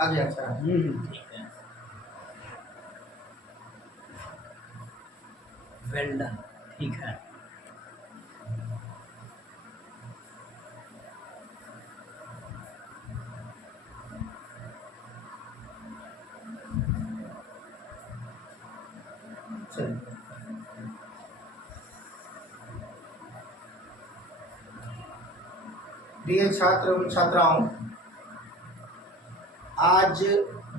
आ गया अच्छा। ठीक है, वेल डन। ठीक है, चलिए, प्रिय छात्र एवं छात्राओं, आज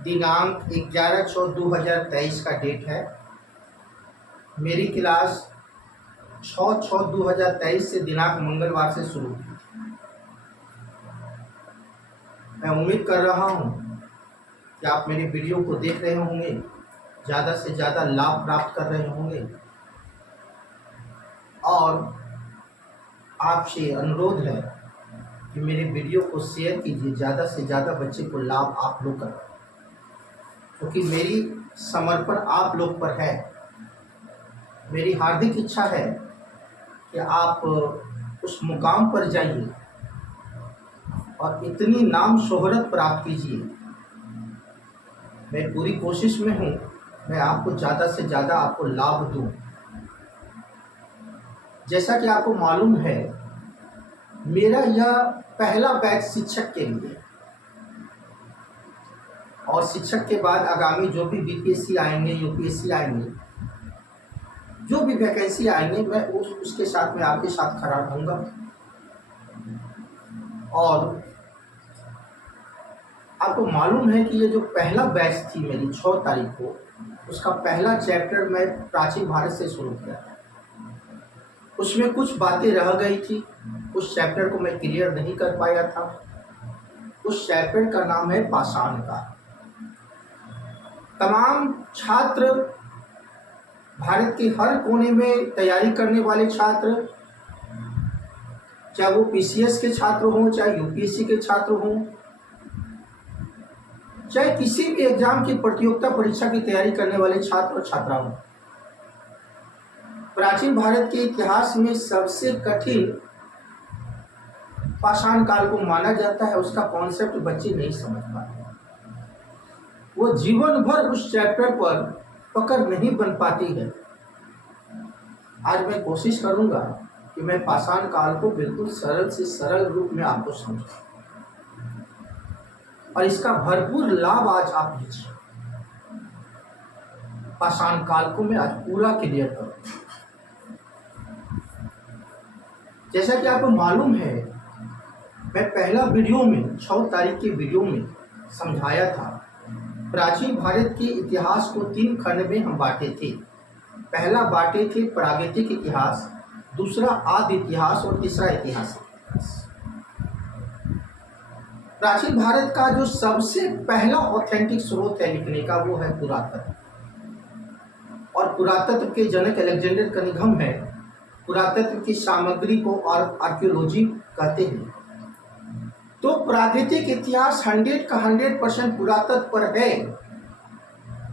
दिनांक 11/6/2023 का डेट है। मेरी क्लास 6/6/2023 से दिनांक मंगलवार से शुरू हुई। मैं उम्मीद कर रहा हूँ कि आप मेरे वीडियो को देख रहे होंगे, ज़्यादा से ज़्यादा लाभ प्राप्त कर रहे होंगे और आपसे अनुरोध है कि मेरे वीडियो को शेयर कीजिए, ज़्यादा से ज़्यादा बच्चे को लाभ आप लोग कर, क्योंकि मेरी समर्पण आप लोग पर है। मेरी हार्दिक इच्छा है कि आप उस मुकाम पर जाइए और इतनी नाम शोहरत प्राप्त कीजिए। मैं पूरी कोशिश में हूँ, मैं आपको ज़्यादा से ज़्यादा आपको लाभ दूँ। जैसा कि आपको मालूम है, मेरा यह पहला बैच शिक्षक के लिए, और शिक्षक के बाद आगामी जो भी बीपीएससी आएंगे, यूपीएससी आएंगे, जो भी वैकेंसी आएंगे, मैं उसके साथ में आपके साथ खड़ा रहूँगा। और आपको मालूम है कि ये जो पहला बैच थी मेरी 6 तारीख को, उसका पहला चैप्टर मैं प्राचीन भारत से शुरू किया था। उसमें कुछ बातें रह गई थी, उस चैप्टर को मैं क्लियर नहीं कर पाया था। उस चैप्टर का नाम है पाषाण काल। तमाम छात्र, भारत के हर कोने में तैयारी करने वाले छात्र, चाहे वो पीसीएस के छात्र हों, चाहे यूपीएससी के छात्र हों, चाहे किसी भी एग्जाम की प्रतियोगिता परीक्षा की तैयारी करने वाले छात्र और छात्राओं, प्राचीन भारत के इतिहास में सबसे कठिन पाषाण काल को माना जाता है। उसका कॉन्सेप्ट बच्चे नहीं समझ पाते, वो जीवन भर उस चैप्टर पर पकड़ नहीं बन पाती है। आज मैं कोशिश करूंगा कि मैं पाषाण काल को बिल्कुल सरल से सरल रूप में आपको समझाऊं और इसका भरपूर लाभ आज आप लीजिए। पाषाण काल को मैं आज पूरा क्लियर करूंगा। जैसा कि आपको मालूम है, मैं पहला वीडियो में 6 तारीख के वीडियो में समझाया था, प्राचीन भारत के इतिहास को 3 खंड में हम बांटे थे। पहला बांटे थे प्रागैतिक इतिहास, दूसरा आदि इतिहास और तीसरा ऐतिहासिक इतिहास। प्राचीन भारत का जो सबसे पहला ऑथेंटिक स्रोत है लिखने का, वो है पुरातत्व। और पुरातत्व के जनक अलेक्जेंडर कनिंघम है। पुरातत्व की सामग्री को आर्कियोलॉजी कहते हैं। तो प्रागैतिक इतिहास 100 का 100% पुरातत्व पर है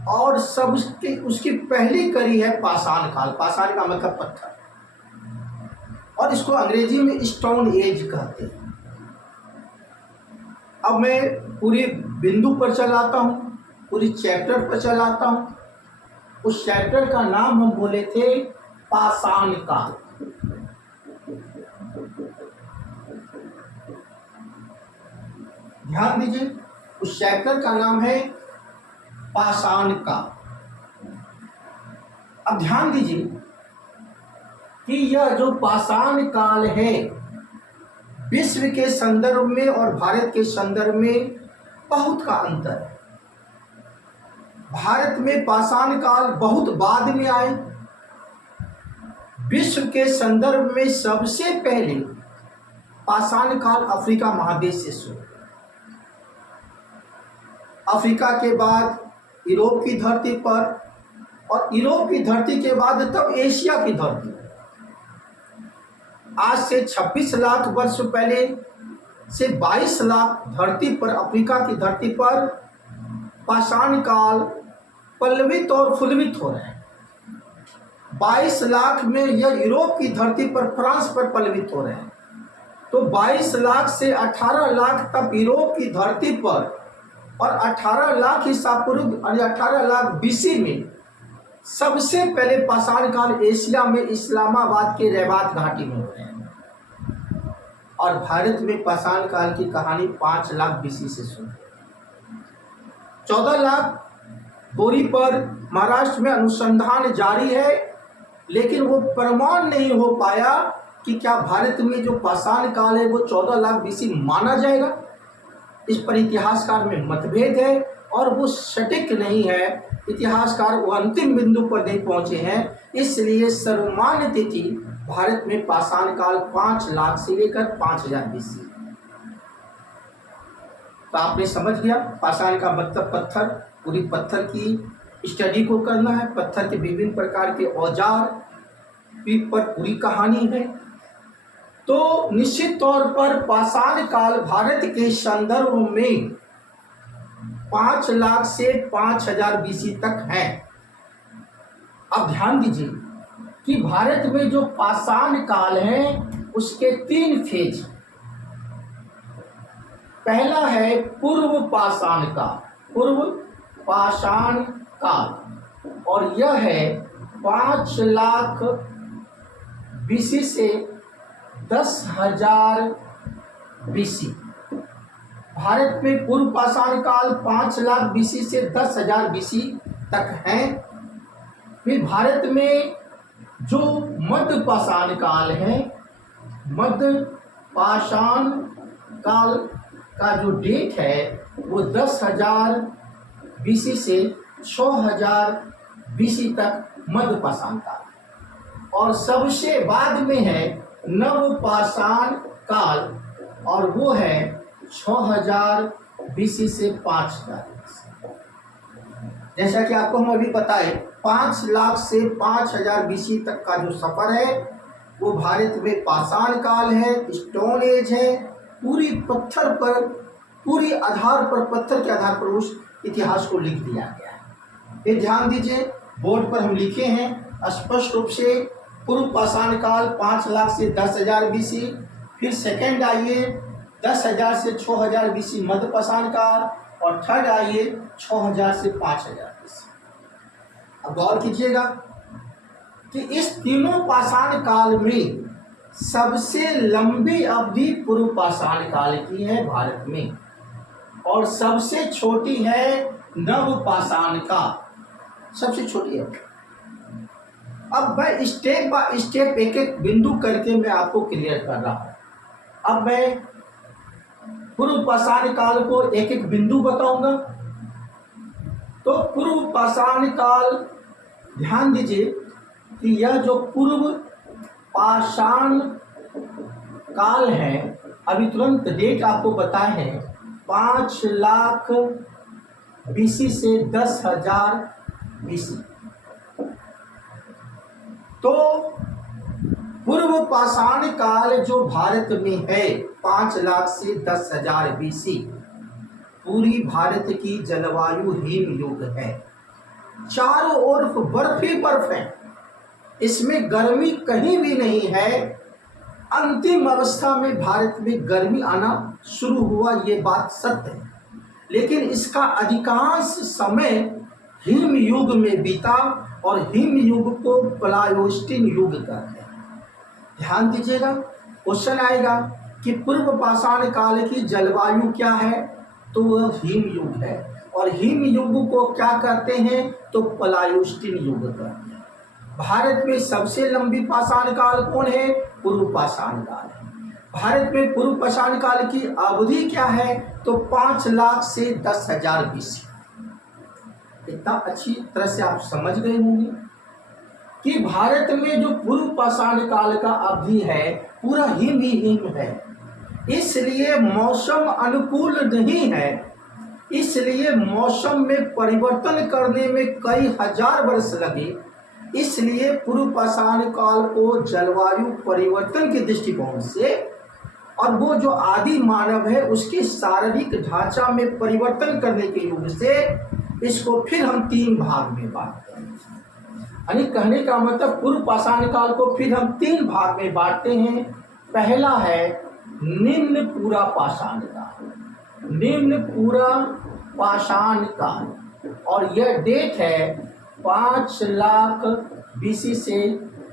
और सबके उसकी पहली कड़ी है पाषाण काल। पाषाण का मतलब पत्थर, और इसको अंग्रेजी में स्टोन एज कहते हैं। अब मैं पूरी बिंदु पर चलाता हूँ, पूरी चैप्टर पर चलाता हूँ। उस चैप्टर का नाम हम बोले थे पाषाण काल। ध्यान दीजिए, उस चैप्टर का नाम है पाषाण काल। अब ध्यान दीजिए कि यह जो पाषाण काल है, विश्व के संदर्भ में और भारत के संदर्भ में बहुत का अंतर है। भारत में पाषाण काल बहुत बाद में आए। विश्व के संदर्भ में सबसे पहले पाषाण काल अफ्रीका महादेश से शुरू। अफ्रीका के बाद यूरोप की धरती पर, और यूरोप की धरती के बाद तब एशिया की धरती। आज से 26 लाख वर्ष पहले से 22 लाख धरती पर, अफ्रीका की धरती पर पाषाण काल पल्लवित और फुलवित हो रहे हैं। 22 लाख में यह यूरोप की धरती पर, फ्रांस पर पल्लवित हो रहे हैं। तो 22 लाख से 18 लाख तक यूरोप की धरती पर और 18 लाख ईसा पूर्व यानी 18 लाख बीसी में सबसे पहले पाषाण काल एशिया में इस्लामाबाद के रेबात घाटी में हुए हैं। और भारत में पाषाण काल की कहानी 5 लाख बीसी से शुरू। 14 लाख दूरी पर महाराष्ट्र में अनुसंधान जारी है, लेकिन वो प्रमाण नहीं हो पाया कि क्या भारत में जो पाषाण काल है वो 14 लाख बीसी माना जाएगा। इस पर इतिहासकार में मतभेद है और वो सटीक नहीं है। इतिहासकार वो अंतिम बिंदु पर नहीं पहुंचे हैं, इसलिए सर्वमान्य तिथि भारत में पाषाण काल 5 लाख से लेकर 5000 बीसी। तो आपने समझ लिया पाषाण का मतलब पत्थर, पूरी पत्थर की स्टडी को करना है, पत्थर के विभिन्न प्रकार के औजार पर पूरी कहानी है। तो निश्चित तौर पर पाषाण काल भारत के संदर्भ में 5 लाख से 5000 बीसी तक है। अब ध्यान दीजिए कि भारत में जो पाषाण काल है उसके 3 फेज। पहला है पूर्व पाषाण काल, पूर्व पाषाण काल, और यह है 5 लाख बीसी से 10,000 बीसी। भारत में पूर्व पाषाण काल 5 लाख बीसी से 10,000 बीसी तक है। फिर भारत में जो मध्य पाषाण काल है, मध्य पाषाण काल का जो डेट है वो 10,000 बीसी से 6,000 बीसी तक मध्य पाषाण काल, और सबसे बाद में है नव पाषाण काल, और वो है 6,000 बीसी से 5,000 बीसी। जैसा कि आपको हम अभी बताए 5 लाख से 5,000 बीसी तक का जो सफर है वो भारत में पाषाण काल है, स्टोन एज है। पूरी पत्थर पर, पूरी आधार पर, पत्थर के आधार पर उस इतिहास को लिख दिया गया है। ये ध्यान दीजिए, बोर्ड पर हम लिखे हैं स्पष्ट रूप से पूर्व पाषाण काल 5 लाख से 10,000 बीसी। फिर सेकंड आइए 10,000 से 6,000 बीसी मध्य पाषाण काल, और थर्ड आइए 6,000 से 5,000 बीसी। अब गौर कीजिएगा कि इस तीनों पाषाण काल में सबसे लंबी अवधि पूर्व पाषाण काल की है भारत में, और सबसे छोटी है नव पाषाण काल, सबसे छोटी है। अब मैं स्टेप बाय स्टेप एक एक बिंदु करके मैं आपको क्लियर कर रहा हूं। अब मैं पूर्व पाषाण काल को एक एक बिंदु बताऊंगा। तो पूर्व पाषाण काल, ध्यान दीजिए कि यह जो पूर्व पाषाण काल है, अभी तुरंत डेट आपको बताए हैं 5 लाख बीसी से 10,000 बीसी। तो पूर्व पाषाण काल जो भारत में है 5 लाख से 10,000 बीसी, पूरी भारत की जलवायु हिम युग है। चारों ओर बर्फ ही बर्फ है, इसमें गर्मी कहीं भी नहीं है। अंतिम अवस्था में भारत में गर्मी आना शुरू हुआ, ये बात सत्य है, लेकिन इसका अधिकांश समय हिम युग में बीता, और हिम युग को प्लायोस्टीन युग कहते हैं। ध्यान दीजिएगा, क्वेश्चन आएगा कि पूर्व पाषाण काल की जलवायु क्या है, तो वह हिम युग है, और हिम युग को क्या कहते हैं, तो प्लायोस्टीन युग कहते हैं। भारत में सबसे लंबी पाषाण काल कौन है, पूर्व पाषाण काल है। भारत में पूर्व पाषाण काल की अवधि क्या है, तो 5 लाख से 10,000 बीसी। इतना अच्छी तरह से आप समझ गए होंगे कि भारत में जो पूर्व पाषाण काल का अवधि है पूरा हिम ही हिम है, इसलिए मौसम अनुकूल नहीं है, इसलिए मौसम में परिवर्तन करने में कई हजार वर्ष लगे। इसलिए पूर्व पाषाण काल को जलवायु परिवर्तन के दृष्टिकोण से, और वो जो आदि मानव है उसके शारीरिक ढांचा में परिवर्तन करने के युग से, इसको फिर हम 3 भाग में बांटते हैं। यानी कहने का मतलब पूर्व पाषाण काल को फिर हम 3 भाग में बांटते हैं। पहला है निम्न पूरा पाषाण काल। निम्न पूरा पाषाण काल, और यह डेट है 5 लाख BC से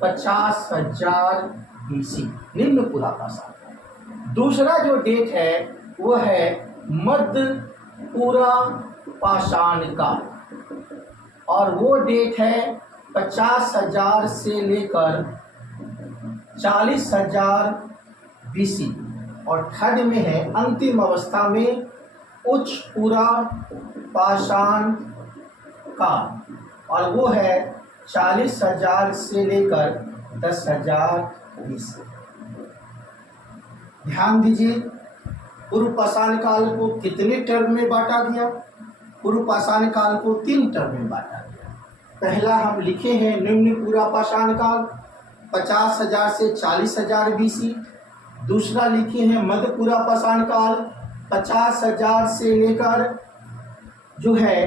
50,000 BC, निम्न पूरा पाषाण। दूसरा जो डेट है वो है मध्य पूरा पाषाण काल, और वो डेट है 50,000 से लेकर 40,000 BC, और थर्ड में है अंतिम अवस्था में उच्च पूरा पाषाण काल, और वो है 40,000 से लेकर 10,000 BC। ध्यान दीजिए, पूर्व पाषाण काल को कितने टर्म में बांटा गया? पूर्व पाषाण काल को 3 टर्म में बांटा गया। पहला हम लिखे हैं निम्न पूरा पाषाण काल 50,000 से 40,000 BC। दूसरा लिखे हैं मध्य पूरा पाषाण काल 50,000 से लेकर जो है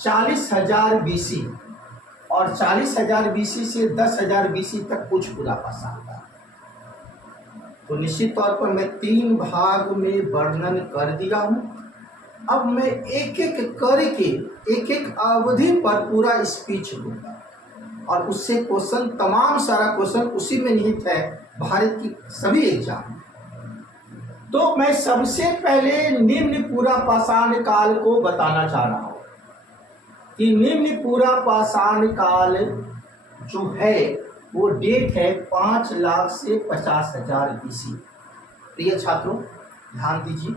40,000 BC, और 40,000 BC से 10,000 BC तक कुछ पूरा पाषाण काल। तो निश्चित तौर पर मैं 3 भाग में वर्णन कर दिया हूँ। अब मैं एक एक करके एक एक अवधि पर पूरा स्पीच दूंगा, और उससे क्वेश्चन, तमाम सारा क्वेश्चन उसी में निहित है भारत की सभी एग्जाम। तो मैं सबसे पहले निम्न पूरा पाषाण काल को बताना चाह रहा हूँ कि निम्न पूरा पाषाण काल जो है वो डेट है 5 लाख से 50,000 BC। प्रिय छात्रों ध्यान दीजिए,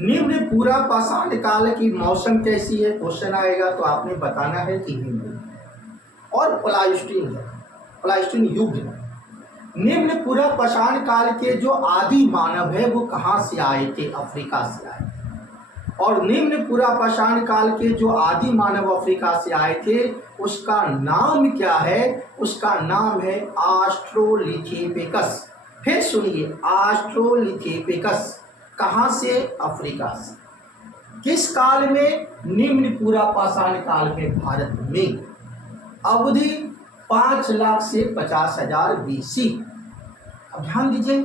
निम्न पूरा पाषाण काल की मौसम कैसी है, क्वेश्चन आएगा तो आपने बताना है कि हिंदू और प्लाइस्टोसीन युग है। निम्न पूरा पाषाण काल के जो आदि मानव है वो कहाँ से आए थे? अफ्रीका से आए। और निम्न पूरा पाषाण काल के जो आदि मानव अफ्रीका से आए थे उसका नाम क्या है? उसका नाम है ऑस्ट्रोलिथेपेकस। फिर सुनिए, ऑस्ट्रोलिथेपेकस कहाँ से? अफ्रीका से। किस काल में? निम्न पूरा पाषाण काल में भारत में। अवधि 5 लाख से 50,000 BC। अब ध्यान दीजिए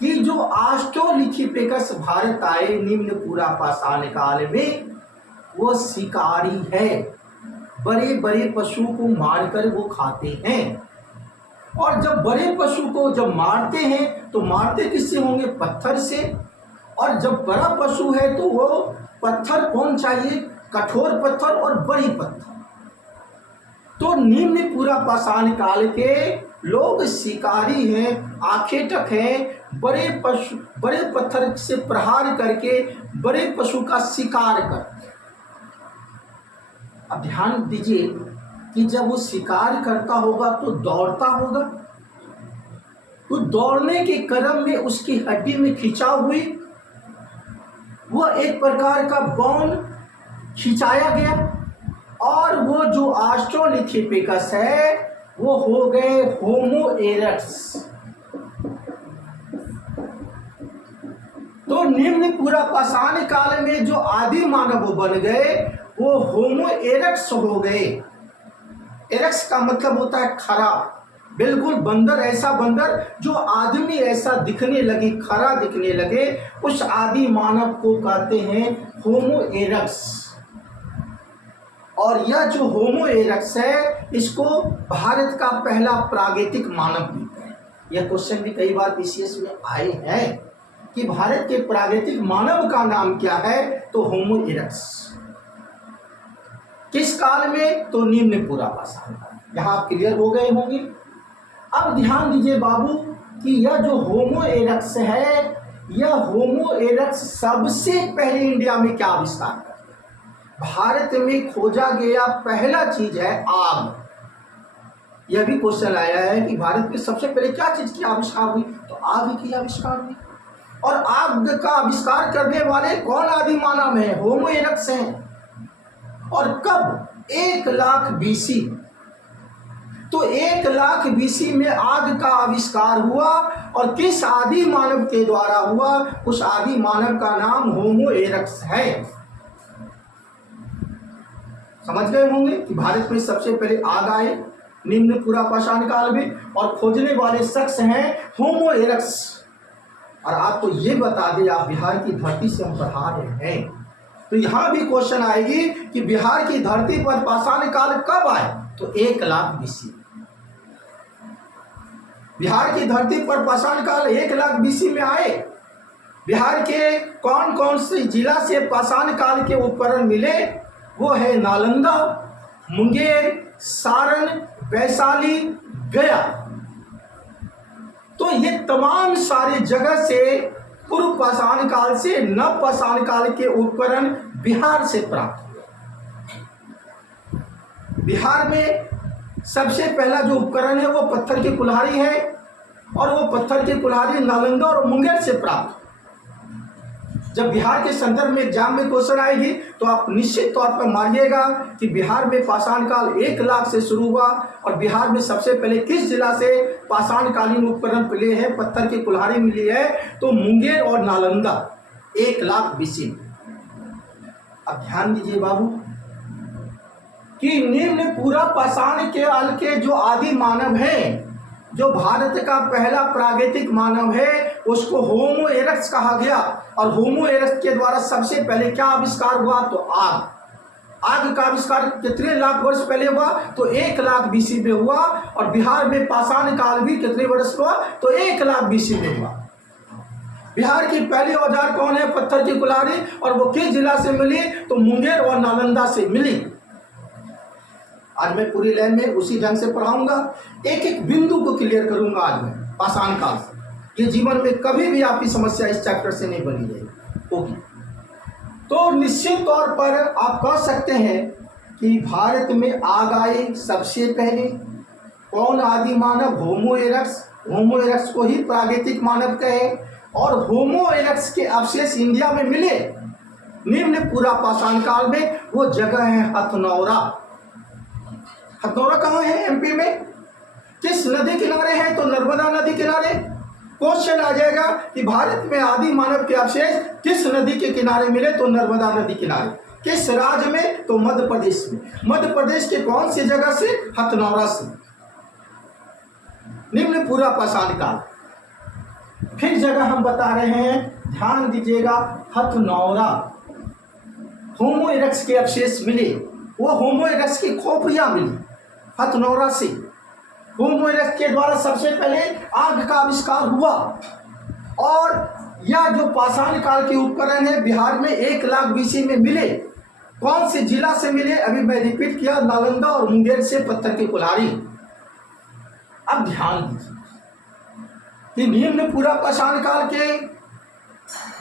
कि जो ऑस्ट्रोलिथेपेकस भारत आए निम्न पूरा पाषाण काल में, वो शिकारी है, बड़े बड़े पशु को मारकर वो खाते हैं। और जब बड़े पशु को जब मारते हैं तो मारते किससे होंगे? पत्थर से। और जब बड़ा पशु है तो वो पत्थर कौन चाहिए? कठोर पत्थर और बड़ी पत्थर। तो निम्न पूरा पाषाण काल के लोग शिकारी हैं, आखेटक हैं, बड़े पत्थर से प्रहार करके बड़े पशु का शिकार करते हैं। अब ध्यान दीजिए कि जब वो शिकार करता होगा तो दौड़ता होगा, तो दौड़ने के क्रम में उसकी हड्डी में खिंचाव हुई, वह एक प्रकार का बोन खिंचाया गया, और वो जो ऑस्ट्रोलिथेपेकस है वो हो गए होमो इरेक्टस। तो निम्न पूरा पाषाण काल में जो आदि मानव बन गए वो होमो इरेक्टस हो गए। इरेक्टस का मतलब होता है खरा, बिल्कुल बंदर, ऐसा बंदर जो आदमी ऐसा दिखने लगे, खरा दिखने लगे, उस आदि मानव को कहते हैं होमो इरेक्टस। और यह जो होमो इरेक्टस है इसको भारत का पहला प्रागैतिक मानव भी है। यह क्वेश्चन भी कई बार पीसीएस में आए हैं कि भारत के प्रागैतिक मानव का नाम क्या है? तो होमो इरेक्टस। किस काल में? तो निम्न पूरा पाषाण काल। यहाँ आप क्लियर हो गए होंगे। अब ध्यान दीजिए बाबू कि यह जो होमो इरेक्टस है, यह होमो इरेक्टस सबसे पहले इंडिया में क्या आविष्कार करता है? भारत में खोजा गया पहला चीज है आग। यह भी क्वेश्चन आया है कि भारत में सबसे पहले क्या चीज की आविष्कार हुई? तो आग की आविष्कार हुई। और आग का आविष्कार करने वाले कौन आदि मानव है? होमो इरेक्टस हैं। और कब? 1 लाख BC। तो 1 लाख BC में आग का आविष्कार हुआ, और किस आदि मानव के द्वारा हुआ? उस आदि मानव का नाम होमो इरेक्टस है। समझ गए होंगे कि भारत में सबसे पहले आग आए निम्न पूरा पाषाण काल में, और खोजने वाले शख्स हैं होमो इरेक्टस। और आपको ये बता दें, आप बिहार की धरती से हम पढ़ा रहे हैं तो यहाँ भी क्वेश्चन आएगी कि बिहार की धरती पर पाषाण काल कब आए, तो 1 लाख BC। बिहार की धरती पर पाषाण काल 1 लाख BC में आए। बिहार के कौन कौन से जिला से पाषाण काल के उपकरण मिले, वो है नालंदा, मुंगेर, सारण, वैशाली, गया। तो ये तमाम सारी जगह से पूर्व पाषाण काल से नव पाषाण काल के उपकरण बिहार से प्राप्त हुए। बिहार में सबसे पहला जो उपकरण है वो पत्थर की कुल्हाड़ी है, और वो पत्थर की कुल्हाड़ी नालंदा और मुंगेर से प्राप्त। जब बिहार के संदर्भ में एग्जाम में क्वेश्चन आएगी तो आप निश्चित तौर पर मानिएगा कि बिहार में पाषाण काल 1 लाख से शुरू हुआ, और बिहार में सबसे पहले किस जिला से पाषाण कालीन उपकरण मिले हैं, पत्थर की कुल्हाड़ी मिली है, तो मुंगेर और नालंदा 1 लाख BC। अब ध्यान दीजिए बाबू कि निम्न पूरा पाषाण काल के जो आदि मानव हैं, जो भारत का पहला प्रागैतिक मानव है, उसको होमो इरेक्टस कहा गया। और होमो इरेक्टस के द्वारा सबसे पहले क्या आविष्कार हुआ, तो आग का आविष्कार कितने लाख वर्ष पहले हुआ, तो 1 लाख BC में हुआ। और बिहार में पाषाण काल भी कितने वर्ष हुआ, तो 1 लाख BC में हुआ। बिहार की पहली औजार कौन है, पत्थर की कुल्हाड़ी, और वो किस जिला से मिली, तो मुंगेर और नालंदा से मिली। आज मैं पूरी लाइन में उसी ढंग से पढ़ाऊंगा, एक एक बिंदु को क्लियर करूंगा आज मैं पाषाण काल से। ये जीवन में कभी भी आपकी समस्या इस चैप्टर से नहीं बनी होगी। तो निश्चित तौर पर आप कह सकते हैं कि भारत में आग आई सबसे पहले। कौन आदि मानव, होमो इरेक्टस। होमो इरेक्टस को ही प्रागैतिक मानव कहे। और होमो इरेक्टस के अवशेष इंडिया में मिले निम्न पूरा पाषाण काल में। वो जगह है हथनौरा। हथनौरा कहाँ है, MP में। किस नदी किनारे है, तो नर्मदा नदी किनारे। क्वेश्चन आ जाएगा कि भारत में आदि मानव के अवशेष किस नदी के किनारे मिले, तो नर्मदा नदी किनारे। किस राज्य में, तो मध्य प्रदेश में। मध्य प्रदेश के कौन सी जगह से, हथनौरा से। निम्न पूरा पाषाण काल। फिर जगह हम बता रहे हैं, ध्यान दीजिएगा, हथनौरा। होमो इरेक्टस के अवशेष मिले। वो होमो इरेक्टस की खोपड़ियां मिली हथनौरा से। होमो इरेक्टस के द्वारा सबसे पहले आग का आविष्कार हुआ। और यह जो पाषाण काल के उपकरण है बिहार में 1 लाख BC में मिले। कौन से जिला से मिले, अभी मैं रिपीट किया, नालंदा और मुंगेर से पत्थर की कुल्हाड़ी। अब ध्यान दीजिए कि निम्न पूरा पाषाण काल के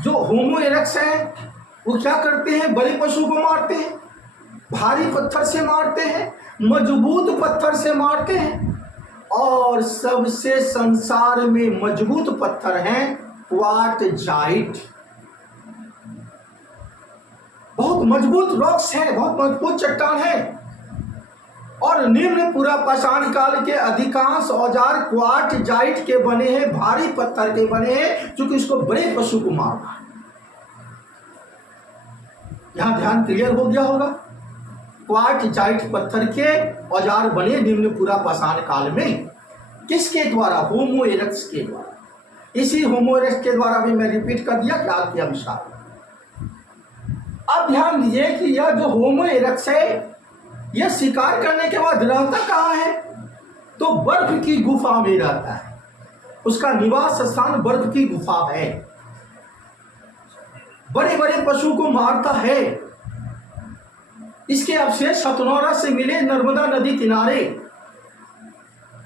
जो होमो इरेक्टस हैं वो क्या करते हैं, बड़े पशु को मारते हैं, भारी पत्थर से मारते हैं, मजबूत पत्थर से मारते हैं। और सबसे संसार में मजबूत पत्थर हैं क्वार्टजाइट। बहुत मजबूत रॉक्स हैं, बहुत मजबूत चट्टान है। और निम्न पूरा पाषाण काल के अधिकांश औजार क्वार्टजाइट के बने हैं, भारी पत्थर के बने हैं, क्योंकि इसको बड़े पशु को मारना है। यहां ध्यान क्लियर हो गया होगा। क्वार्टजाइट पत्थर के औजार बने निम्न पूरा पाषाण काल में। किसके द्वारा, होमो इरेक्टस के द्वारा। इसी होमो इरेक्टस के द्वारा भी मैं रिपीट कर दिया कि आपके अनुसार। अब ध्यान दीजिए कि यह जो होमो इरेक्टस है यह शिकार करने के बाद रहता कहाँ है, तो बर्फ की गुफा में रहता है। उसका निवास स्थान बर्फ की गुफा है। बड़े बड़े पशु को मारता है। इसके अवशेष हथनौरा से मिले नर्मदा नदी किनारे।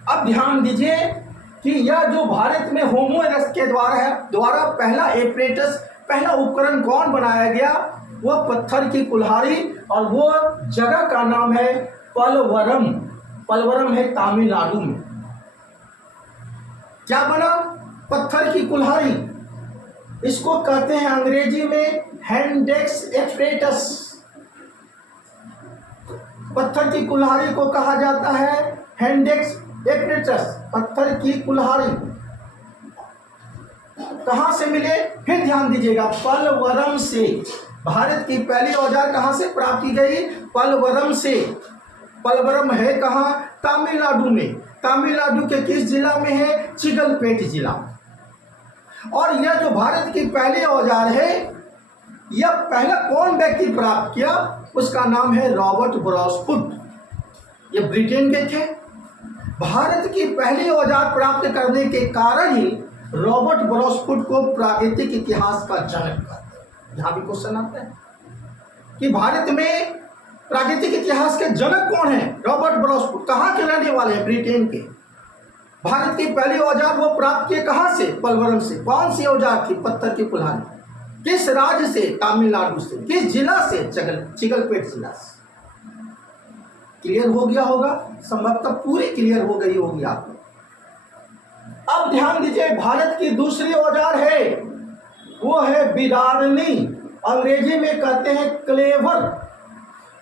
अब ध्यान दीजिए कि यह जो भारत में होमो इरेक्टस के द्वारा पहला एपरेटस, पहला उपकरण कौन बनाया गया, वह पत्थर की कुल्हाड़ी। और वो जगह का नाम है पलवरम। पलवरम है तमिलनाडु में। क्या बना, पत्थर की कुल्हाड़ी। इसको कहते हैं अंग्रेजी में हैंडेक्स एपरेटस। पत्थर की कुल्हाड़ी को कहा जाता है हैंडेक्स एपरेटस, पत्थर की कुल्हाड़ी। कहां से मिले, फिर ध्यान दीजिएगा, पलवरम से। भारत की पहली औजार कहां से प्राप्त की गई, पलवरम से। पलवरम है कहां, तमिलनाडु में। तमिलनाडु के किस जिला में है, चिगलपेट जिला। और यह जो भारत की पहली औजार है यह पहला कौन व्यक्ति प्राप्त किया? उसका नाम है रॉबर्ट ब्रॉसफुट। ये ब्रिटेन के थे। भारत की पहली औजार प्राप्त करने के कारण ही रॉबर्ट ब्रॉसफुट को प्राकृतिक इतिहास का जनक कहते हैं। यहाँ भी क्वेश्चन आता है कि भारत में प्राकृतिक इतिहास के जनक कौन है? रॉबर्ट ब्रॉसफुट। कहाँ के रहने वाले हैं? ब्रिटेन के। भारत की पहली औजार वो प्राप्त किए कहाँ से? पलवरम से। कौन सी औजार थी? पत्थर की कुल्हाड़ी। किस राज्य से? तमिलनाडु से। किस जिला से? चिकलपेट जिला से। क्लियर हो गया होगा, संभवतः पूरी क्लियर हो गई होगी आपको। अब ध्यान दीजिए, भारत की दूसरी औजार है, वो है बिदारनी। अंग्रेजी में कहते हैं क्लेवर।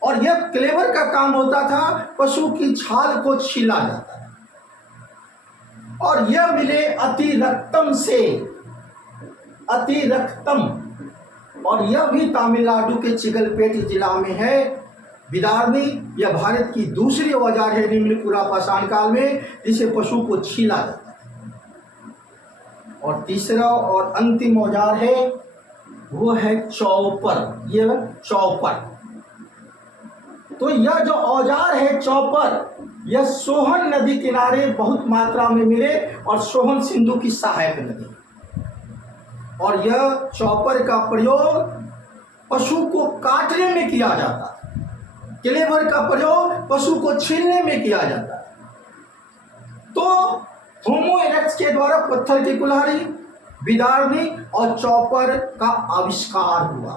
और यह क्लेवर का काम होता था, पशु की छाल को छीला जाता है। और यह मिले अतिरक्तम से। अतिरक्तम, और यह भी तमिलनाडु के चिकलपेट जिला में है। बिदारनी यह भारत की दूसरी औजार है निम्न पुरापाषाण काल में, जिसे पशु को छीला जाता है। और तीसरा और अंतिम औजार है, वो है चौपर। यह चौपर, तो यह जो औजार है चौपर, यह सोहन नदी किनारे बहुत मात्रा में मिले, और सोहन सिंधु की सहायक नदी। और यह चौपर का प्रयोग पशु को काटने में किया जाता है। क्लेवर का प्रयोग पशु को छीलने में किया जाता है। तो होमो इरेक्टस के द्वारा पत्थर की कुल्हाड़ी, बिदारनी और चौपर का आविष्कार हुआ।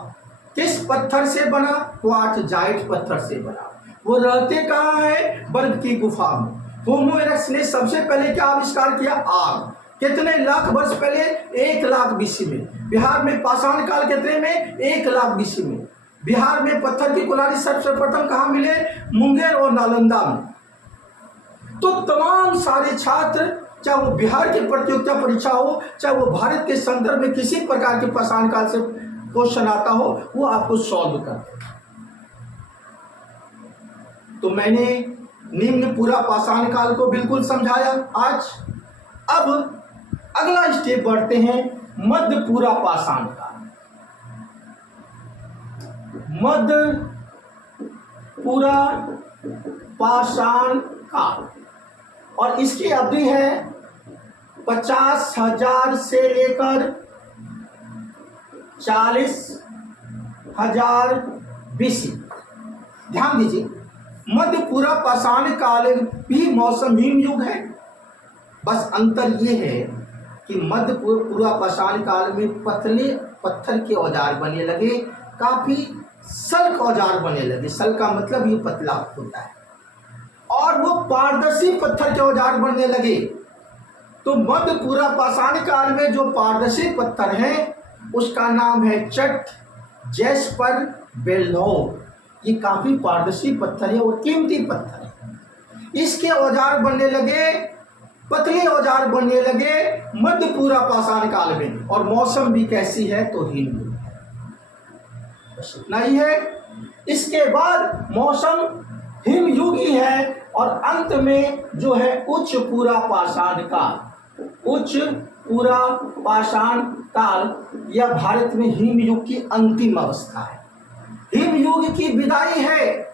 किस पत्थर से बना? क्वार्टजाइट पत्थर से बना। वो रहते कहाँ है? बर्फ की गुफा में। होमो इरेक्टस ने सबसे पहले क्या आविष्कार किया? आग। कितने लाख वर्ष पहले? 1 लाख बीसी में। बिहार में पाषाण काल कितने में? 1 लाख बीसी में। बिहार में पत्थर की कुल्हाड़ी सबसे प्रथम कहाँ मिले? मुंगेर और नालंदा में। तो तमाम सारे छात्र, चाहे वो बिहार की प्रतियोगिता परीक्षा हो, चाहे वो भारत के संदर्भ में किसी प्रकार के पाषाण काल से क्वेश्चन आता हो, वो आपको सॉल्व करते हैं। तो मैंने निम्न पूरा पाषाण काल को बिल्कुल समझाया आज। अब अगला स्टेप बढ़ते हैं, मध्य पूरा पाषाण काल। मध्य पूरा पाषाण काल, और इसकी अवधि है 50,000 से लेकर 40,000 बीसी। ध्यान दीजिए, मध्य पूरा पाषाण काल भी मौसम हिम युग है। बस अंतर ये है कि मध्य पूरा पाषाण काल में पतले पत्थर के औजार बनने लगे, काफी सल औजार बनने लगे। सल का मतलब ये पतला होता है। और वो पारदर्शी पत्थर के औजार बनने लगे। तो मध्य पूरा पाषाण काल में जो पारदर्शी पत्थर है, उसका नाम है चट, जैस्पर, बेल्लौर। ये काफी पारदर्शी पत्थर है और कीमती पत्थर है। इसके औजार बनने लगे, पतले औजार बनने लगे मध्य पूरा पाषाण काल में। और मौसम भी कैसी है? तो हिम। बस इतना ही है। इसके बाद मौसम हिम युग ही है। और अंत में जो है उच्च पूरा पाषाण काल। उच्च पूरा पाषाण काल यह भारत में हिम युग की अंतिम अवस्था है। हिम युग की विदाई है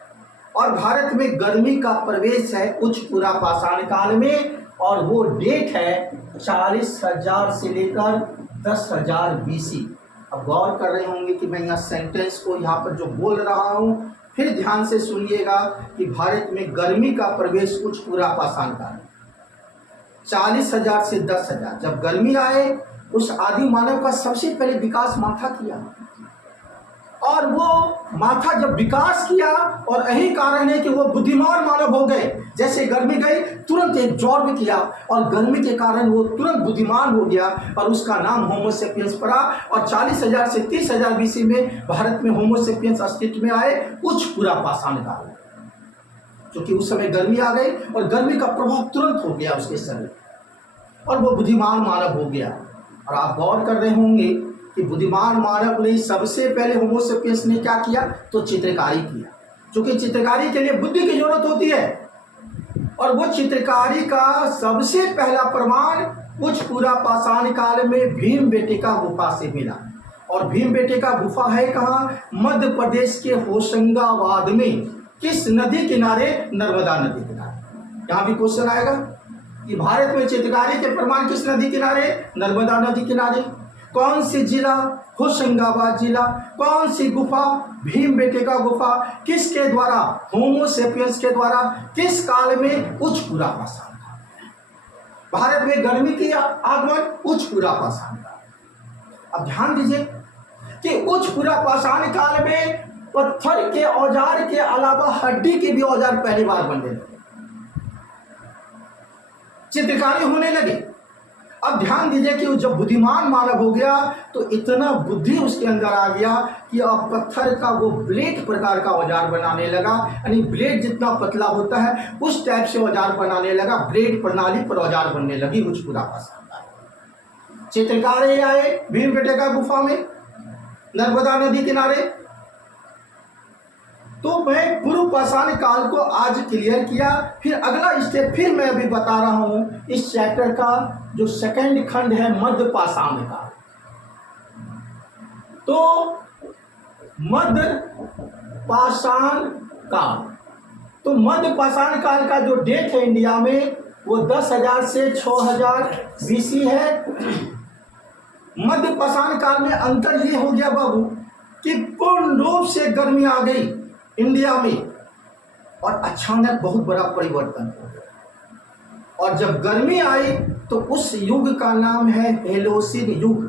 और भारत में गर्मी का प्रवेश है उच्च पूरा पाषाण काल में। और वो डेट है 40,000 से लेकर 10,000 बीसी। अब गौर कर रहे होंगे कि मैं यहाँ सेंटेंस को यहाँ पर जो बोल रहा हूँ, फिर ध्यान से सुनिएगा कि भारत में गर्मी का प्रवेश उच्च पूरा पाषाण काल 40,000 से 10,000। जब गर्मी आए, उस आदि मानव का सबसे पहले विकास माथा किया। और वो माथा जब विकास किया, और यही कारण है कि वो बुद्धिमान मानव हो गए। जैसे गर्मी गई, तुरंत एक जॉब किया, और गर्मी के कारण वो तुरंत बुद्धिमान हो गया, और उसका नाम होमो सेपियंस पड़ा। और 40,000 से 30,000 बीसी में भारत में होमो सेपियंस अस्तित्व में आए उच्च पूरा पाषाण काल, क्योंकि उस समय गर्मी आ गई और गर्मी का प्रभाव तुरंत हो गया उसके शरीर, और वो बुद्धिमान मानव हो गया। और आप गौर कर रहे होंगे कि बुद्धिमान मानव ने सबसे पहले होमो सेपियंस ने क्या किया? तो चित्रकारी किया, क्योंकि चित्रकारी के लिए बुद्धि की जरूरत होती है। और वो चित्रकारी का सबसे पहला प्रमाण उच्च पूरा पाषाण काल में भीमबेटका गुफा से मिला। और भीमबेटका गुफा है कहाँ? मध्य प्रदेश के होशंगाबाद में। किस नदी किनारे? नर्मदा नदी किनारे। यहाँ भी क्वेश्चन आएगा कि भारत में चित्रकारी के प्रमाण किस नदी किनारे? नर्मदा नदी किनारे। कौन सी जिला? होशंगाबाद जिला। कौन सी गुफा? भीमबेटका गुफा। किसके द्वारा? होमो सेपियंस के द्वारा। किस काल में? उच्च पुरा पाषाण काल। भारत में गर्मी की आगमन उच्च पुरा पाषाण काल। अब ध्यान दीजिए कि उच्च पुरा पाषाण काल में पत्थर के औजार के अलावा हड्डी के भी औजार पहली बार बनने लगे, चित्रकारी होने लगे। अब ध्यान दीजिए कि जब बुद्धिमान मानव हो गया तो इतना बुद्धि उसके अंदर आ गया कि अब पत्थर का वो ब्लेड प्रकार का औजार बनाने लगा। यानी ब्लेड जितना पतला होता है उस टाइप से औजार बनाने लगा। ब्लेड प्रणाली पर औजार बनने लगी उच्च पुरा पाषाण काल। चित्रकारी आए भीमबेटका गुफा में, नर्मदा नदी किनारे। तो मैं पूर्व पाषाण काल को आज क्लियर किया। फिर अगला स्टेप फिर मैं अभी बता रहा हूं इस चैप्टर का जो सेकंड खंड है मध्य पाषाण काल। तो मध्य पाषाण काल, तो मध्य पाषाण काल का जो डेट है इंडिया में वो 10,000 से 6,000 BC है। मध्य पाषाण काल में अंतर ये हो गया बाबू कि पूर्ण रूप से गर्मी आ गई इंडिया में और अचानक बहुत बड़ा परिवर्तन हो गया। और जब गर्मी आई तो उस युग का नाम है हेलोसिन युग।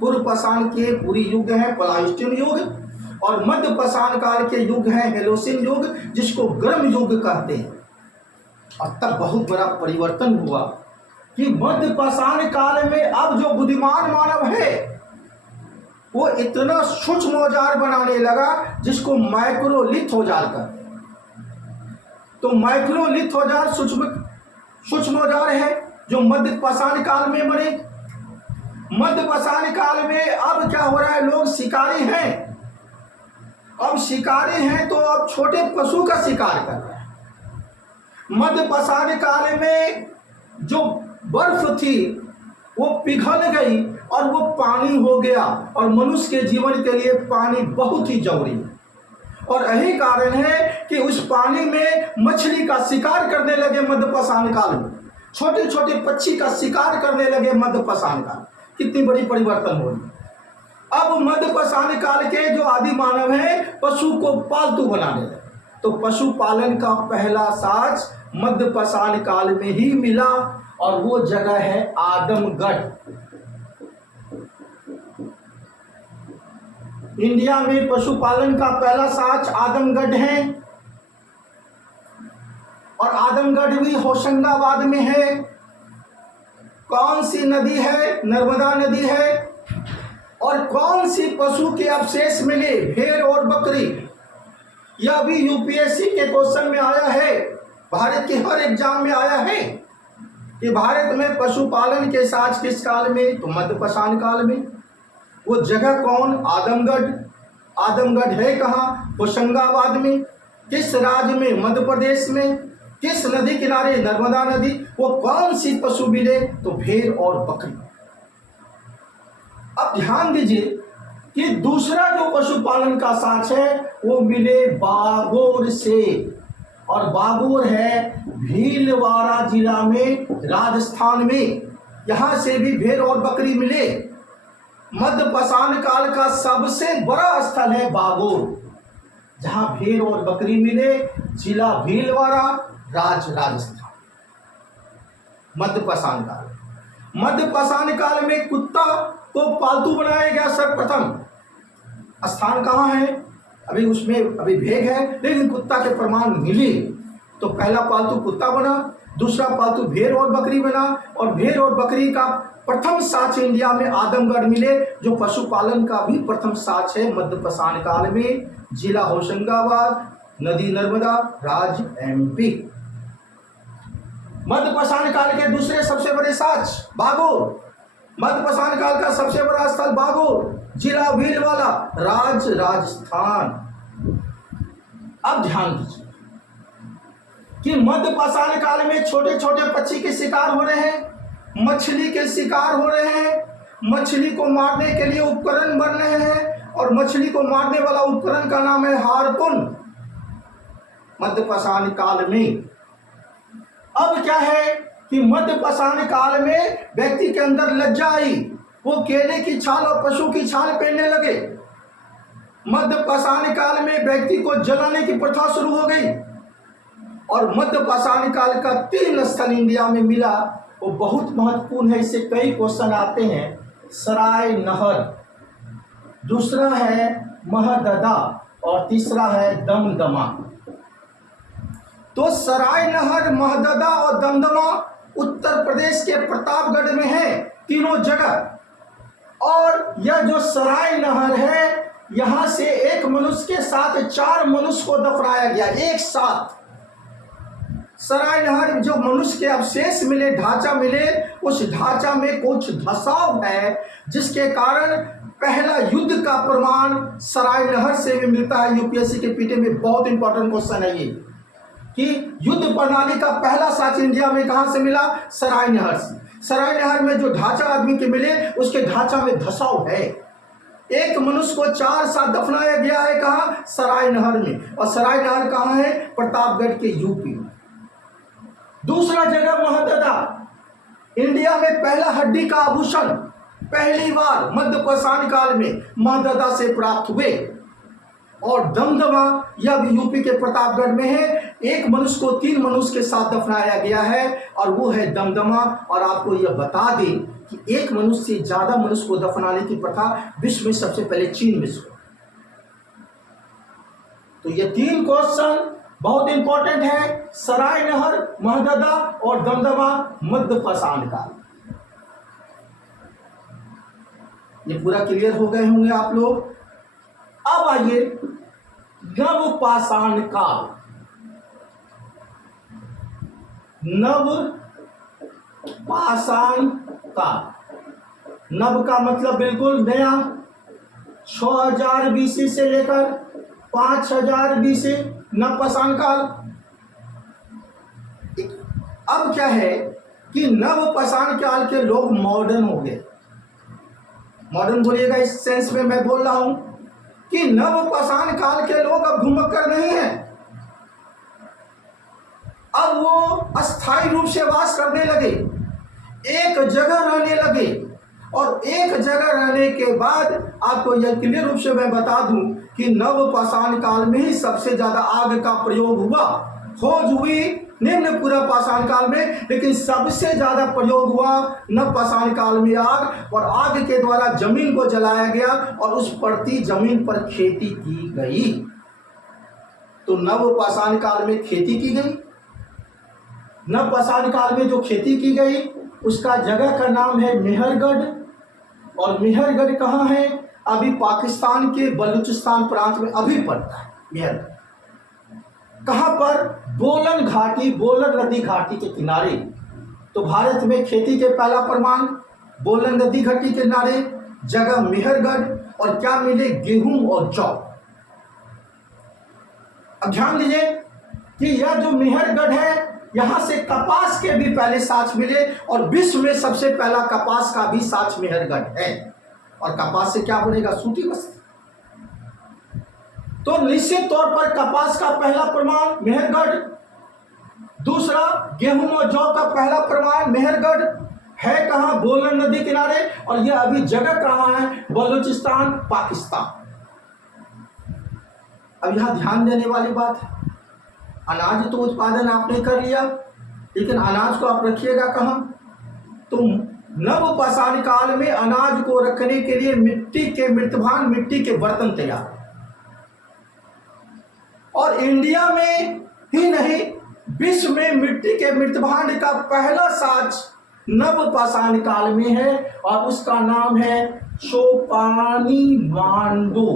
पूर्व पाषाण के पूरी युग है प्लाइस्टोन युग और मध्य पाषाण काल के युग है हेलोसिन युग, जिसको गर्म युग कहते हैं। और तब बहुत बड़ा परिवर्तन हुआ कि मध्य पाषाण काल में अब जो बुद्धिमान मानव है वो इतना सूक्ष्म औजार बनाने लगा जिसको माइक्रोलिथ औजार कहते हैं। तो माइक्रोलिथ औजार सूक्ष्म औजार है जो मध्य पाषाण काल में बने। मध्य पाषाण काल में अब क्या हो रहा है? लोग शिकारी हैं। अब शिकारी हैं तो अब छोटे पशु का शिकार कर रहे हैं। मध्य पाषाण काल में जो बर्फ थी वो पिघल गई और वो पानी हो गया और मनुष्य के जीवन के लिए पानी बहुत ही जरूरी है। और यही कारण है कि उस पानी में मछली का शिकार करने लगे मध्य पाषाण काल में। छोटे छोटे पक्षी का शिकार करने लगे मध्य पाषाण काल। कितनी बड़ी परिवर्तन हो रही। अब मध्य पाषाण काल के जो आदि मानव हैं पशु को पालतू बनाने लगे। तो पशुपालन का पहला साज मध्य पाषाण काल में ही मिला और वो जगह है आदमगढ़। इंडिया में पशुपालन का पहला साज आदमगढ़ है और आदमगढ़ भी होशंगाबाद में है। कौन सी नदी है? नर्मदा नदी है। और कौन सी पशु के अवशेष मिले? भेड़ और बकरी। यह भी यूपीएससी के क्वेश्चन में आया है, भारत के हर एग्जाम में आया है कि भारत में पशुपालन के साज किस काल में? तो मध्य पाषाण काल में। वो जगह कौन? आदमगढ़। आदमगढ़ है कहाँ? होशंगाबाद में। किस राज्य में? मध्य प्रदेश में। किस नदी किनारे? नर्मदा नदी। वो कौन सी पशु मिले? तो भेड़ और बकरी। अब ध्यान दीजिए कि दूसरा जो पशुपालन का साक्ष्य है वो मिले बागोर से, और बागोर है भीलवाड़ा जिला में राजस्थान में। यहां से भी भेड़ और बकरी मिले। मध्य पाषाण काल का सबसे बड़ा स्थल है बागोर, जहां भेड़ और बकरी मिले। जिला भीलवाड़ा, राजस्थान। मध्य पाषाण काल। मध्य पाषाण काल में कुत्ता को पालतू बनाया गया सर्वप्रथम। स्थान कहाँ है? अभी उसमें अभी भेग है, लेकिन कुत्ता के प्रमाण मिले। तो पहला पालतू कुत्ता बना, दूसरा पालतू भेड़ और बकरी बना, और भेड़ और बकरी का प्रथम साक्ष्य इंडिया में आदमगढ़ मिले, जो पशुपालन का भी प्रथम साक्ष्य है मध्य पाषाण काल में। जिला होशंगाबाद, नदी नर्मदा, राज्य MP। मध्य पाषाण काल के दूसरे सबसे बड़े साक्ष्य बागोर। मध्य पाषाण काल का सबसे बड़ा स्थल बागोर, जिला भीलवाड़ा, राज्य राजस्थान। अब ध्यान दीजिए कि मध्य पाषाण काल में छोटे छोटे पक्षी के शिकार हो रहे हैं, मछली के शिकार हो रहे हैं, मछली को मारने के लिए उपकरण बन रहे हैं और मछली को मारने वाला उपकरण का नाम है हार्पून। मध्यपाषाण काल में अब क्या है कि मध्यपाषाण काल में व्यक्ति के अंदर लज्जा आई, वो केले की छाल और पशु की छाल पहनने लगे। मध्यपाषाण काल में व्यक्ति को जलाने की प्रथा शुरू हो गई और मध्यपाषाण काल का 3 स्थल इंडिया में मिला, वो बहुत महत्वपूर्ण है। इससे कई क्वेश्चन आते हैं। सराय नहर, दूसरा है महददा और तीसरा है दमदमा। तो सराय नहर, महददा और दमदमा उत्तर प्रदेश के प्रतापगढ़ में है, तीनों जगह। और यह जो सराय नहर है, यहां से एक मनुष्य के साथ 4 मनुष्य को दफनाया गया एक साथ। सराय नहर जो मनुष्य के अवशेष मिले, ढांचा मिले, उस ढांचा में कुछ धसाव है, जिसके कारण पहला युद्ध का प्रमाण सराय नहर से भी मिलता है। यूपीएससी के पीटे में बहुत इंपॉर्टेंट क्वेश्चन है ये कि युद्ध प्रणाली का पहला साक्ष्य इंडिया में कहां से मिला? सराय नहर से। सराय नहर में जो ढांचा आदमी के मिले, उसके ढांचा में धसाव है। एक मनुष्य को 4 साथ दफनाया गया है, कहा? सराय नहर में। और सराय नहर कहां है? प्रतापगढ़ के यूपी में। दूसरा जगह महददा, इंडिया में पहला हड्डी का आभूषण पहली बार मध्यपाषाण काल में महददा से प्राप्त हुए। और दमदमा, यह भी यूपी के प्रतापगढ़ में है। एक मनुष्य को 3 मनुष्य के साथ दफनाया गया है और वो है दमदमा। और आपको यह बता दें कि एक मनुष्य से ज्यादा मनुष्य को दफनाने की प्रथा विश्व में सबसे पहले चीन में शुरू। तो ये 3 क्वेश्चन बहुत इंपॉर्टेंट है। सराय नहर, महददा और दमदमा मध्यपाषाण काल। ये पूरा क्लियर हो गए होंगे आप लोग। अब आइए नवपाषाण काल। नवपाषाण काल, नव का मतलब बिल्कुल नया, 6000 बीसी से लेकर 5000 बीसी नवपाषाण काल। अब क्या है कि नवपाषाण काल के लोग मॉडर्न हो गए। मॉडर्न बोलिएगा इस सेंस में मैं बोल रहा हूं कि नवपाषाण काल के लोग अब घुमक्कर नहीं है। अब वो अस्थायी रूप से वास करने लगे, एक जगह रहने लगे। और एक जगह रहने के बाद आपको यह क्लियर रूप से मैं बता दूं कि नवपाषाण काल में ही सबसे ज्यादा आग का प्रयोग हुआ। खोज हुई निम्न पूरा पाषाण काल में, लेकिन सबसे ज्यादा प्रयोग हुआ नवपाषाण काल में आग। और आग के द्वारा जमीन को जलाया गया और उस पड़ती जमीन पर खेती की गई। तो नवपाषाण काल में खेती की गई। नवपाषाण काल में जो खेती की गई उसका जगह का नाम है मेहरगढ़। और मेहरगढ़ कहाँ है? अभी पाकिस्तान के बलूचिस्तान प्रांत में अभी पड़ता है मेहरगढ़। कहाँ पर? बोलन घाटी, बोलन नदी घाटी के किनारे। तो भारत में खेती के पहला प्रमाण बोलन नदी घाटी के किनारे, जगह मेहरगढ़। और क्या मिले? गेहूं और जौ। अब ध्यान दीजिए कि यह जो मेहरगढ़ है, यहां से कपास के भी पहले साक्ष्य मिले और विश्व में सबसे पहला कपास का भी साक्ष्य मेहरगढ़ है। और कपास से क्या बनेगा? सूती वस्त्र। तो निश्चित तौर पर कपास का पहला प्रमाण मेहरगढ़। दूसरा, गेहूं और जौ का पहला प्रमाण मेहरगढ़ है। कहां? बोलन नदी किनारे। और यह अभी जगह कहां है? बलूचिस्तान, पाकिस्तान। अब यहां ध्यान देने वाली बात है, अनाज तो उत्पादन आपने कर लिया, लेकिन अनाज को आप रखिएगा कहां? तो नवपाषाण काल में अनाज को रखने के लिए मिट्टी के मृतभांड, मिट्टी के बर्तन तैयार। और इंडिया में ही नहीं, विश्व में मिट्टी के मृतभांड का पहला साक्ष्य नवपाषाण काल में है और उसका नाम है चोपानी मांडो।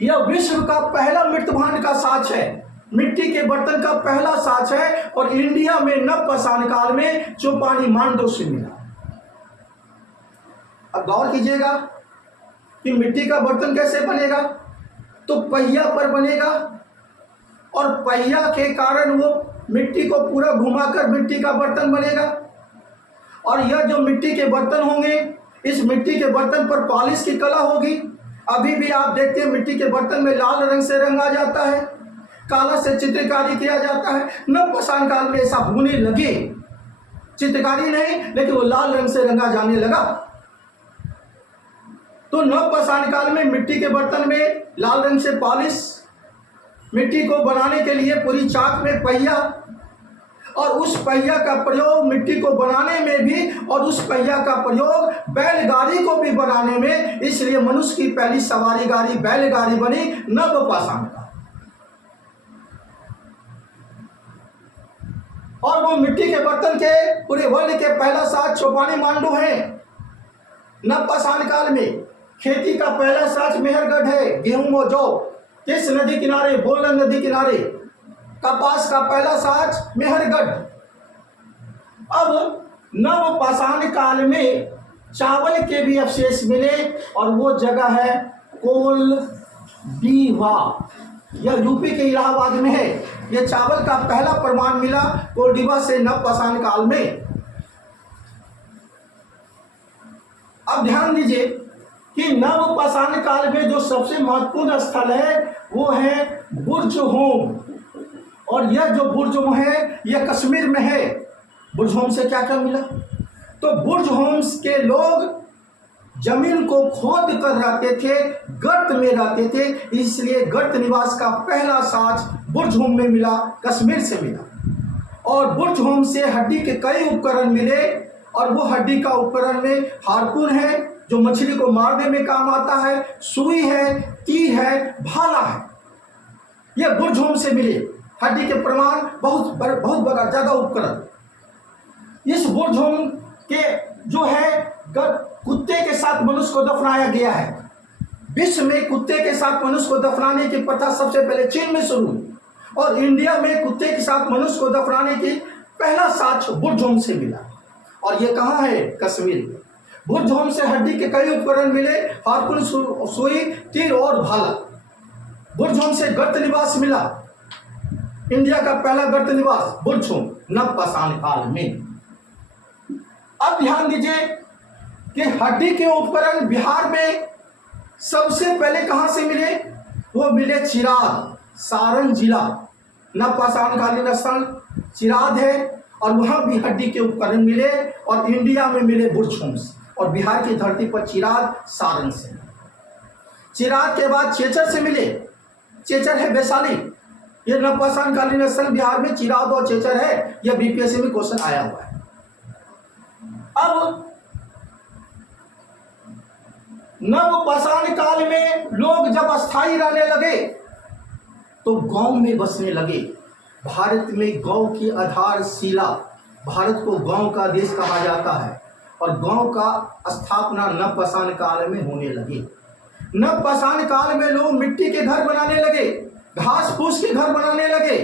यह विश्व का पहला मृतभांड का साक्ष्य है, मिट्टी के बर्तन का पहला साक्ष्य है। और इंडिया में नवपाषाण काल में चोपानी मांडो से मिला। अब गौर कीजिएगा कि मिट्टी का बर्तन कैसे बनेगा? तो पहिया पर बनेगा और पहिया के कारण वो मिट्टी को पूरा घुमाकर मिट्टी का बर्तन बनेगा। और यह जो मिट्टी के बर्तन होंगे, इस मिट्टी के बर्तन पर पॉलिश की कला होगी। अभी भी आप देखते हैं मिट्टी के बर्तन में लाल रंग से रंगा जाता है, काला से चित्रकारी किया जाता है। नवपाषाण काल में ऐसा होने लगे, चित्रकारी नहीं लेकिन वो लाल रंग से रंगा जाने लगा। तो नवपाषाण काल में मिट्टी के बर्तन में लाल रंग से पॉलिश, मिट्टी को बनाने के लिए पूरी चाक में पहिया, और उस पहिया का प्रयोग मिट्टी को बनाने में भी, और उस पहिया का प्रयोग बैलगाड़ी को भी बनाने में। इसलिए मनुष्य की पहली सवारी गाड़ी बैलगाड़ी बनी नवपाषाण काल। और वो मिट्टी के बर्तन के पूरे वर्ल्ड के पहला साज चौपानी मांडू है। नवपाषाण काल में खेती का पहला साज मेहरगढ़ है, गेहूं और जौ। किस नदी किनारे? बोलन नदी किनारे। कपास का पहला साज मेहरगढ़। अब नवपाषाण काल में चावल के भी अवशेष मिले, और वो जगह है कोलडीवा। यह यूपी के इलाहाबाद में है। यह चावल का पहला प्रमाण मिला कोलडीवा से नवपाषाण काल में। अब ध्यान दीजिए कि नवपाषाण काल में जो सबसे महत्वपूर्ण स्थल है वो है बुर्जहोम। और यह जो बुर्जहोम है यह कश्मीर में है। बुर्जहोम से क्या क्या मिला? तो बुर्जहोम के लोग जमीन को खोद कर रहते थे, गर्त में रहते थे, इसलिए गर्त निवास का पहला साज बुर्जहोम में मिला, कश्मीर से मिला। और बुर्जहोम से हड्डी के कई उपकरण मिले, और वो हड्डी का उपकरण में हार्पून है जो मछली को मारने में काम आता है, सुई है, तीर है, भाला है। ये बुर्जहोम से मिले। हड्डी के प्रमाण बहुत बड़ा ज्यादा उपकरण। इस बुर्जहोम के जो है कुत्ते के साथ मनुष्य को दफनाया गया है। विश्व में कुत्ते के साथ मनुष्य को दफनाने की प्रथा सबसे पहले चीन में शुरू हुई, और इंडिया में कुत्ते के साथ मनुष्य को दफनाने की पहला साक्ष्य बुर्जहोम से मिला। और ये कहाँ है? कश्मीर में। बुर्जहोम से हड्डी के कई उपकरण मिले, हार्पून, सुई, तीर और भाला। बुर्जहोम से गर्त निवास मिला। इंडिया का पहला गर्त निवास बुर्जहोम नवपाषाण काल में। अब ध्यान दीजिए कि हड्डी के उपकरण बिहार में सबसे पहले कहां से मिले? वो मिले चिराद, सारण जिला। नवपाषाण कालीन स्थल चिराद है, और वहां भी हड्डी के उपकरण मिले, और इंडिया में मिले बुर्जहोम से, और बिहार की धरती पर चिराद, सारण से। चिराद के बाद चेचर से मिले। चेचर है वैशाली। ये नवपाषाण कालीन स्थल बिहार में चिराद और चेचर है। यह बीपीएससी में क्वेश्चन आया हुआ है। अब नवपाषाण काल में लोग जब अस्थायी रहने लगे तो गांव में बसने लगे। भारत में गांव की आधारशिला, भारत को गांव का देश कहा जाता है, और गांव का स्थापना नवपाषाण काल में होने लगे। नवपाषाण काल में लोग मिट्टी के घर बनाने लगे, घास फूस के घर बनाने लगे,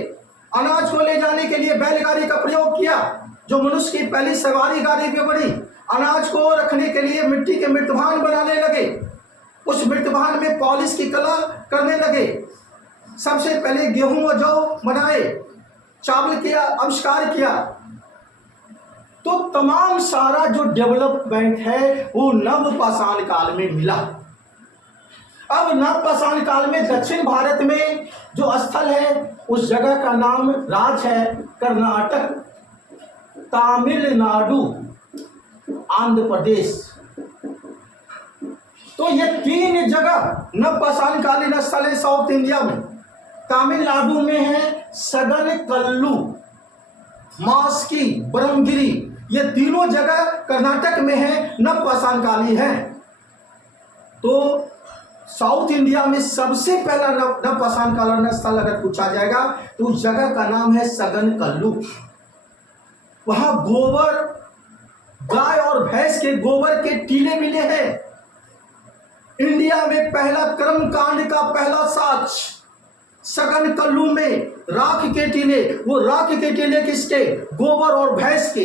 अनाज को ले जाने के लिए बैलगाड़ी का प्रयोग किया, जो मनुष्य की पहली सवारी गाड़ी भी बनी। अनाज को रखने के लिए मिट्टी के मृतभान बनाने लगे, उस मृतभान में पॉलिश की कला करने लगे। सबसे पहले गेहूं और जौ बनाए, चावल किया, आविष्कार किया। तो तमाम सारा जो डेवलपमेंट है वो नवपाषाण काल में मिला। अब नवपाषाण काल में दक्षिण भारत में जो स्थल है उस जगह का नाम राज्य है कर्नाटक, तमिलनाडु, आंध्र प्रदेश। तो ये तीन जगह नवपाषाण कालीन स्थल है साउथ इंडिया में। तमिलनाडु में है सगन कल्लू, मास्की, ब्रह्मगिरी। ये तीनों जगह कर्नाटक में है, नवपाषाण कालीन है। तो साउथ इंडिया में सबसे पहला नवपाषाण कालीन स्थल अगर पूछा जाएगा तो उस जगह का नाम है सगन कल्लू। वहां गोबर, गाय और भैंस के गोबर के टीले मिले हैं। इंडिया में पहला कर्मकांड का पहला साक्ष्य सगन कल्लू में राख के टीले। वो राख के टीले किसके? गोबर और भैंस के।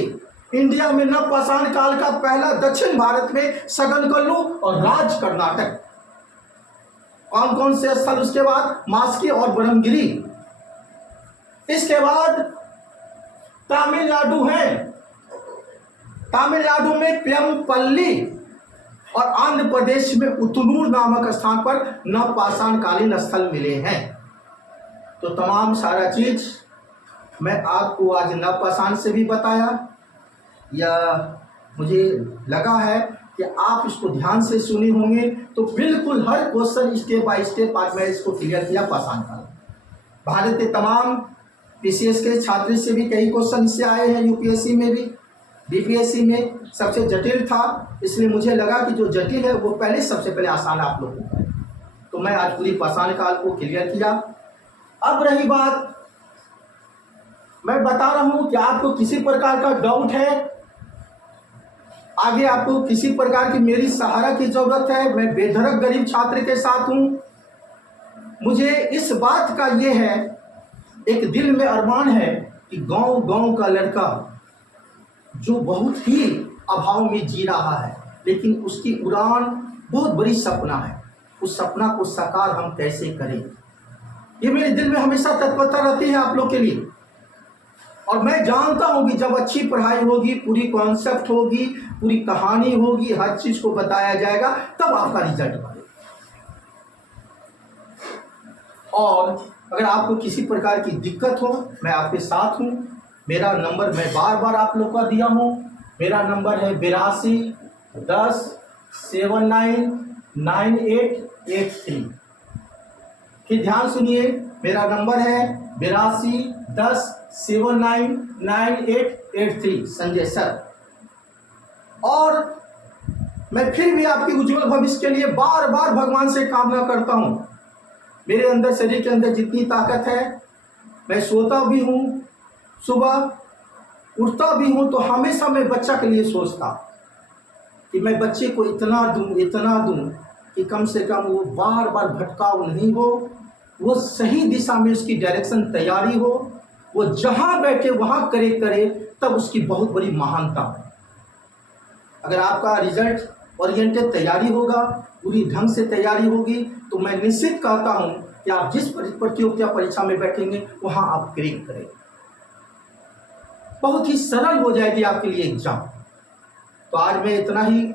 इंडिया में नवपाषाण काल का पहला दक्षिण भारत में सगन कल्लू और राज्य कर्नाटक। कौन कौन से स्थल? उसके बाद मास्की और ब्रह्मगिरी। इसके बाद तमिलनाडु है, तमिलनाडु में पेमपल्ली और आंध्र प्रदेश में उतनूर नामक स्थान पर नवपाषाणकालीन स्थल मिले हैं। तो तमाम सारा चीज मैं आपको आज नवपाषाण से भी बताया, या मुझे लगा है कि आप इसको ध्यान से सुने होंगे, तो बिल्कुल हर क्वेश्चन स्टेप बाय स्टेप आज मैं इसको क्लियर किया पाषाण काल। भारत के तमाम पीसीएस के छात्र से भी कई क्वेश्चन इससे आए हैं, यूपीएससी में भी, बीपीएससी में सबसे जटिल था, इसलिए मुझे लगा कि जो जटिल है वो पहले सबसे पहले आसान आप लोगों को है। तो मैं आज पूरी पाषाण काल को क्लियर किया। अब रही बात, मैं बता रहा हूं कि आपको किसी प्रकार का डाउट है, आगे आपको किसी प्रकार की मेरी सहारा की जरूरत है, मैं बेधड़क गरीब छात्र के साथ हूं। मुझे इस बात का ये है, एक दिल में अरमान है कि गांव गांव का लड़का जो बहुत ही अभाव में जी रहा है, लेकिन उसकी उड़ान बहुत बड़ी सपना है, उस सपना को साकार हम कैसे करें, ये मेरे दिल में हमेशा तत्परता रहती है आप लोग के लिए। और मैं जानता हूं कि जब अच्छी पढ़ाई होगी, पूरी कॉन्सेप्ट होगी, पूरी कहानी होगी, हर चीज को बताया जाएगा, तब आपका रिजल्ट बनेगा। और अगर आपको किसी प्रकार की दिक्कत हो, मैं आपके साथ हूं। मेरा नंबर मैं बार बार आप लोग का दिया हूं, मेरा नंबर है 8210799883। फिर ध्यान सुनिए, मेरा नंबर है 8210799883, संजय सर। और मैं फिर भी आपकी उज्जवल भविष्य के लिए बार बार भगवान से कामना करता हूं। मेरे अंदर, शरीर के अंदर जितनी ताकत है, मैं सोता भी हूं, सुबह उठता भी हूं, तो हमेशा मैं बच्चा के लिए सोचता कि मैं बच्चे को इतना दूं कि कम से कम वो बार बार भटकाव नहीं हो, वो सही दिशा में उसकी डायरेक्शन तैयारी हो, वो जहां बैठे वहां करे, तब उसकी बहुत बड़ी महानता है। अगर आपका रिजल्ट ओरिएंटेड तैयारी होगा, पूरी ढंग से तैयारी होगी, तो मैं निश्चित कहता हूं कि आप जिस प्रतियोगिता परीक्षा में बैठेंगे वहां आप क्रैक करेंगे, बहुत ही सरल हो जाएगी आपके लिए एग्जाम। तो आज मैं इतना ही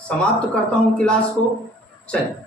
समाप्त करता हूं क्लास को। चलिए।